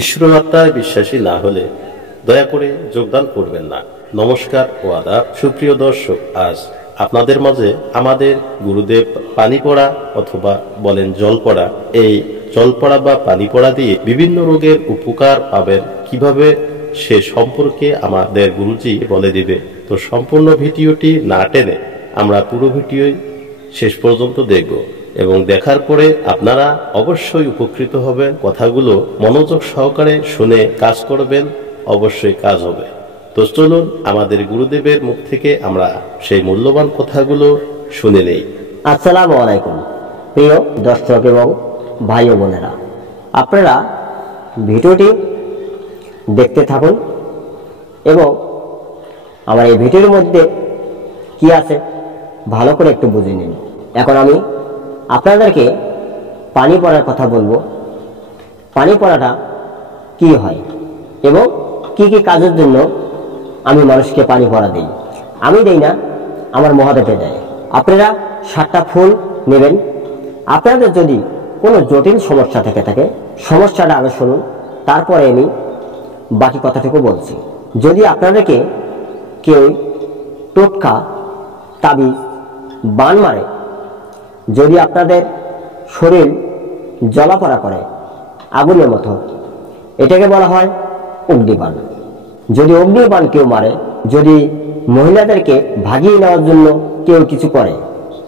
ঈশ্বর আত্মায় বিশ্বাসী না হলে দয়া করে যোগদান করবেন না। নমস্কার ও আদাব সুপ্রিয় দর্শক, আজ আপনাদের মাঝে আমাদের গুরুদেব পানি পড়া অথবা বলেন জল পড়া, এই জল পড়া বা পানি পড়া দিয়ে বিভিন্ন রোগের উপকার পাবেন কিভাবে সে সম্পর্কে আমাদের গুরুজি বলে দিবে। তো সম্পূর্ণ ভিডিওটি না টেনে আমরা পুরো ভিডিও শেষ পর্যন্ত দেখব এবং দেখার পরে আপনারা অবশ্যই উপকৃত হবেন। কথাগুলো মনোযোগ সহকারে শুনে কাজ করবেন, অবশ্যই কাজ হবে। তো চলুন আমাদের গুরুদেবের মুখ থেকে আমরা সেই মূল্যবান কথাগুলো শুনে নেই। আসসালামু আলাইকুম প্রিয় দর্শক এবং ভাই ও বোনেরা, আপনারা ভিডিওটি দেখতে থাকুন এবং আমার এই ভিডিওর মধ্যে কি আছে ভালো করে একটু বুঝে নিন। এখন আমি আপনাদেরকে পানি পড়ার কথা বলবো। পানি পড়াটা কি হয় এবং কি কি কাজের জন্য আমি মানুষকে পানি পড়া দিই। আমি দেই না, আমার মহাদেবে দেয়। আপনারা 7টা ফুল নেবেন। আপনাদের যদি কোনো জটিল সমস্যা থেকে থাকে, সমস্যাটা আগে শুনুন, তারপরে আমি বাকি কথাটুকু বলছি। যদি আপনাদেরকে কেউ টোটকা, তাবিজ, বান মারে, যদি আপনাদের শরীর জ্বলাপড়া করে আগুনের মতো, এটাকে বলা হয় অগ্নিবাণ। যদি অগ্নিবাণ কেউ মারে, যদি মহিলাদেরকে ভাগিয়ে নেওয়ার জন্য কেউ কিছু করে,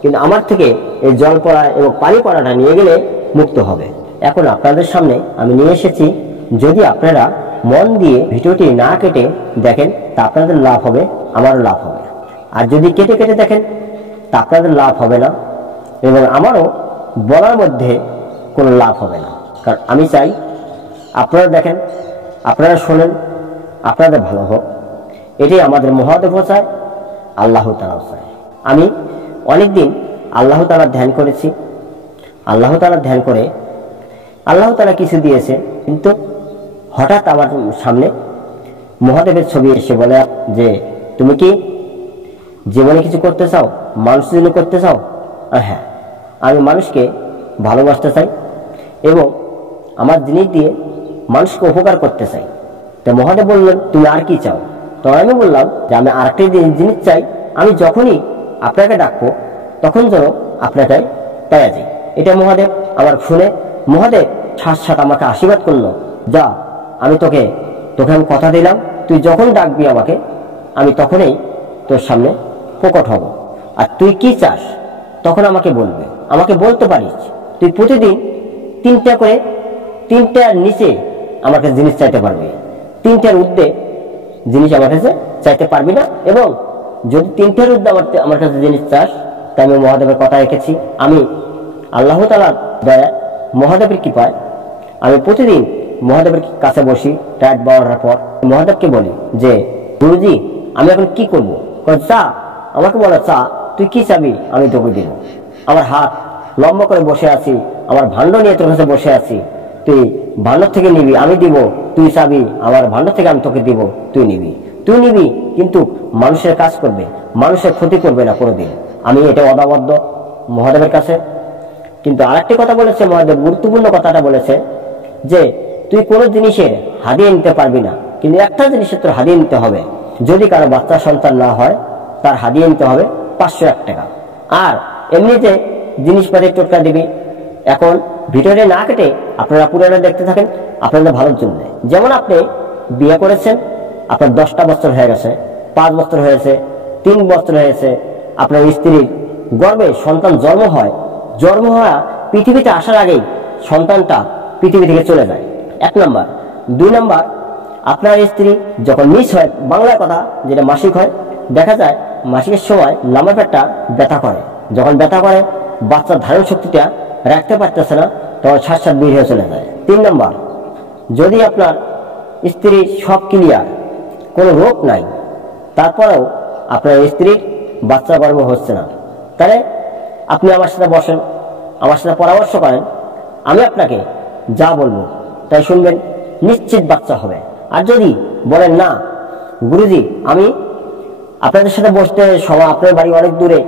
কিন্তু আমার থেকে এই জল পড়া এবং পানি পড়াটা নিয়ে গেলে মুক্ত হবে। এখন আপনাদের সামনে আমি নিয়ে এসেছি। যদি আপনারা মন দিয়ে ভিডিওটি না কেটে দেখেন তা আপনাদের লাভ হবে, আমারও লাভ হবে। আর যদি কেটে কেটে দেখেন তা আপনাদের লাভ হবে না এবং আমারও বলার মধ্যে কোনো লাভ হবে না। কারণ আমি চাই আপনারা দেখেন, আপনারা শোনেন, আপনাদের ভালো হোক। এটাই আমাদের মহাদেব চায়, আল্লাহ তাআলা চায়। আমি অনেকদিন আল্লাহ তাআলার ধ্যান করেছি। আল্লাহ তাআলার ধ্যান করে আল্লাহ তাআলা কিছু দিয়েছে, কিন্তু হঠাৎ আমার সামনে মহাদেবের ছবি এসে বলে যে তুমি কি জীবনে কিছু করতে চাও, মানুষের জন্য করতে চাও? আর হ্যাঁ, আমি মানুষকে ভালোবাসতে চাই এবং আমার জিনিস দিয়ে মানুষকে উপকার করতে চাই। তো মহাদেব বললেন তুমি আর কি চাও? তো আমি বললাম যে আমি আরেকটা জিনিস চাই, আমি যখনই আপনাকে ডাকবো তখন যেন আপনাকে পাওয়া যায়। এটা মহাদেব আমার শুনে মহাদেব সাথে আমাকে আশীর্বাদ করলো, যা আমি তোকে আমি কথা দিলাম, তুই যখন ডাকবি আমাকে আমি তখনই তোর সামনে প্রকট হব। আর তুই কি চাস তখন আমাকে বলবে, আমাকে বলতে পারিস। তুই প্রতিদিন 3টার নিচে আমার কাছে জিনিস চাইতে পারবি, 3টার ঊর্ধ্বে জিনিস আমার কাছে চাইতে পারবি না। এবং যদি 3টার ঊর্ধ্বে আমার কাছে জিনিস চাস, তাই আমি মহাদেবের কথা রেখেছি। আমি আল্লাহ তাআলার দয়া, মহাদেবের কৃপায় আমি প্রতিদিন মহাদেবের কাছে বসি। রাত 12টার পর মহাদেবকে বলি যে গুরুজি আমি এখন কি করবো? চা, আমাকে বলে চা, তুই কি চাবি আমি তোকে দিব। আমার হাত লম্বা করে বসে আছি, আমার ভাণ্ড নিয়ে তোর কাছে বসে আছি, তুই ভাণ্ডার থেকে নিবি আমি দিব, তুই চাবি আমার ভাণ্ডার থেকে আমি তোকে দিব, তুই নিবি কিন্তু মানুষের কাজ করবে, মানুষের ক্ষতি করবে না কোনোদিন। আমি এটা অদাবদ্ধ মহাদেবের কাছে। কিন্তু আরেকটি কথা বলেছে মহাদেব, গুরুত্বপূর্ণ কথাটা বলেছে যে তুই কোনো জিনিসের হাদিয়ে নিতে পারবি না, কিন্তু একটা জিনিসের তোর হাদিয়ে নিতে হবে। যদি কারো বাচ্চা সন্তান না হয় তার হাদিয়ে নিতে হবে 501 টাকা। আর এমনিতে জিনিসপাতির টোটকা দিবি। এখন ভিডিওটা না কেটে আপনারা পুরোটা দেখতে থাকেন আপনাদের ভালোর জন্য। যেমন আপনি বিয়ে করেছেন, আপনার 10টা বছর হয়ে গেছে, 5 বছর হয়েছে, 3 বছর হয়েছে, আপনার স্ত্রীর গর্ভে সন্তান জন্ম হয় পৃথিবীতে আসার আগেই সন্তানটা পৃথিবী থেকে চলে যায়, 1 নাম্বার। 2 নাম্বার, আপনার স্ত্রী যখন মিস হয়, বাংলায় কথা যেটা মাসিক হয়, দেখা যায় মাসিকের সময় লাম্বা পেটটা ব্যথা করে। যখন ব্যথা করে বাচ্চার ধারণ শক্তিটা রাখতে পারতেছে না, তখন শ্বাস বের হয়ে চলে যায়। 3 নাম্বার, যদি আপনার স্ত্রী সব ক্লিয়ার, কোনো রোগ নাই, তারপরেও আপনার স্ত্রীর বাচ্চা গর্ভ হচ্ছে না, তাহলে আপনি আমার সাথে বসেন, আমার সাথে পরামর্শ করেন, আমি আপনাকে যা বলবো তাই শুনবেন, নিশ্চিত বাচ্চা হবে। আর যদি বলেন না গুরুজি আমি আপনাদের সাথে বসতে সময়, আপনার বাড়ি অনেক দূরে,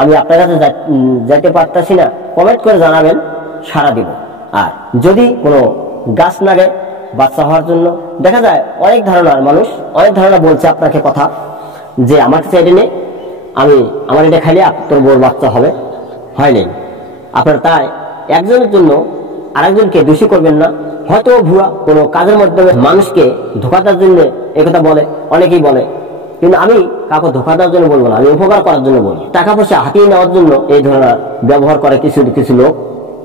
আমি আপনার কাছে যেতে পারতেছি না, কমেন্ট করে জানাবেন, সাড়া দিব। আর যদি কোনো গাছ লাগে বাচ্চা হওয়ার জন্য দেখা যায় অনেক ধারণার মানুষ অনেক ধারণা বলছে আপনাকে কথা যে আমার কাছে এটা নেই, আমার এটা খাইলে তোর বউর বাচ্চা হবে, হয়নি। আপনার তাই একজনের জন্য আরেকজনকে দোষী করবেন না। হয়তো ভুয়া কোনো কাজের মাধ্যমে মানুষকে ধোঁকা দেওয়ার জন্য একথা বলে, অনেকেই বলে, কিন্তু আমি কাউকে ধোঁকা দেওয়ার জন্য বলবো না, আমি উপকার করার জন্য বলি। টাকা পয়সা হাতিয়ে নেওয়ার জন্য এই ধরনের ব্যবহার করে কিছু লোক।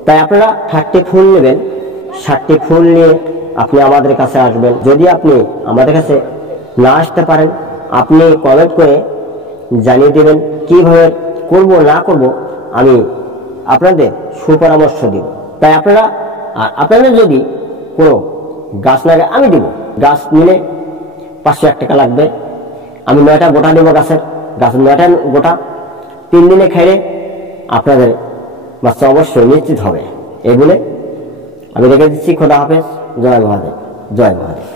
তাই আপনারা 60টি ফুল নেবেন, 60টি ফুল নিয়ে আপনি আমাদের কাছে আসবেন। যদি আপনি আমাদের কাছে না আসতে পারেন, আপনি কমেন্ট করে জানিয়ে দেবেন কিভাবে করব না করব, আমি আপনাদের সুপরামর্শ দিব। তাই আপনাদের যদি কোনো গাছ লাগে আমি দিব, গাছ নিলে 501 টাকা লাগবে। আমি 9টা গোটা দেবো, গাছের 9টা গোটা। 3 দিনে খাইলে আপনাদের বাচ্চা অবশ্যই নিশ্চিত হবে। এই বলে আমি রেখে দিচ্ছি। খোদা হাফেজ। জয় মহাদেব, জয় মহাদেব।